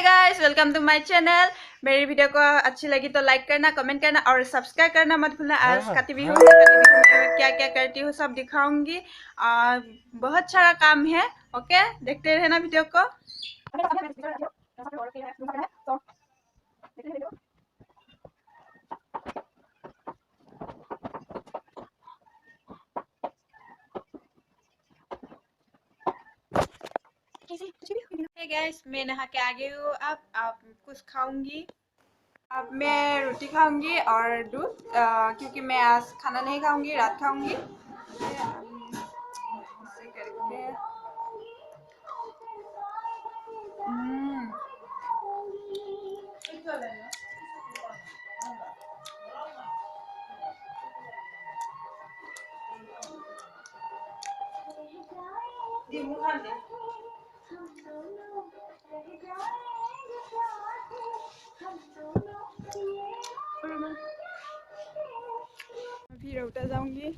Hey guys, welcome to my channel. मेरी video को अच्छी लगी तो लाइक करना, कमेंट करना और सब्सक्राइब करना मत भूलना। आज काटी बिहू में क्या क्या करती हूँ सब दिखाऊंगी और बहुत सारा काम है। ओके, देखते रहना वीडियो को। हे गाइस, मैं नहा के आ गई हूँ। अब आप कुछ खाऊंगी। अब मैं रोटी खाऊंगी और दूध, क्योंकि मैं आज खाना नहीं खाऊंगी, रात खाऊंगी। ऐसे करके अभी रोटा जाऊंगी।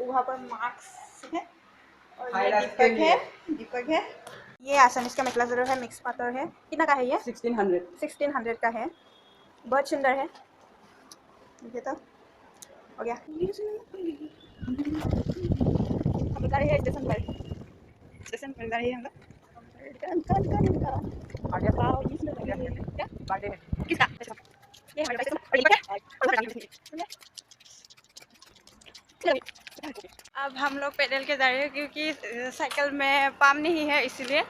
वहाँ पर मार्क्स है और ये दीपक है। ये आसानीस का मेखला चादर है, मिक्स पातर है। कितना का है ये? 1600 का है। बहुत सुंदर है। देखिए तो हो गया। हम लोग है स्टेशन पर जा रही है हम लोग। किसका? ये अब हम लोग पैदल के जा रहे हैं क्योंकि साइकिल में पाम नहीं है, इसलिए।